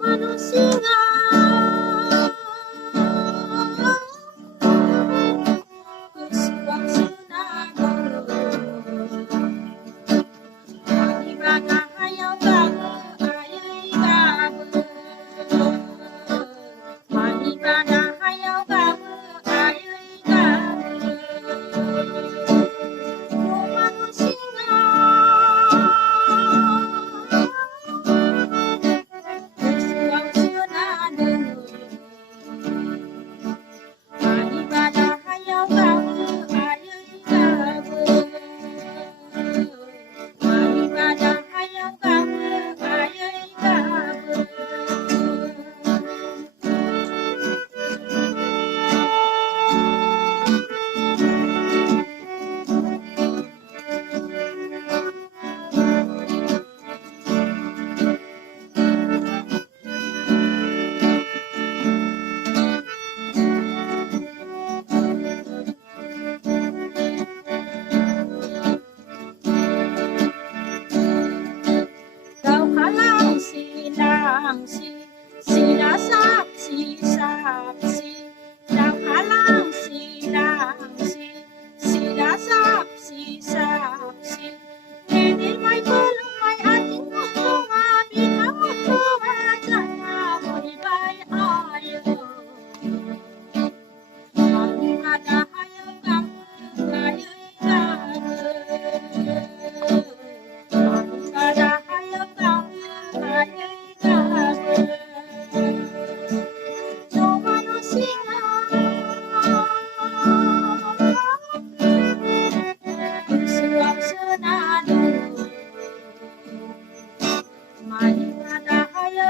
manusia bersuang senada Manibana hayau gawe ayai gawe Manibana hayau gawe ayai gawe Yo manusia bersuang senada Manibana hayau gawe ayai gawe Manibana hayau gawe ayai gawe Kau halang silangsi, sila saksi saksi. Kau halang silangsi, sila saksi saksi. Nenek mai belum mai ating kutunga, bina kutunga jangan mai bai ayo. Kami ada ayo kamu ayo kamu. Kami ada ayo kamu ayo kamu. Yo manusia bersuang senada. Mari ada ayo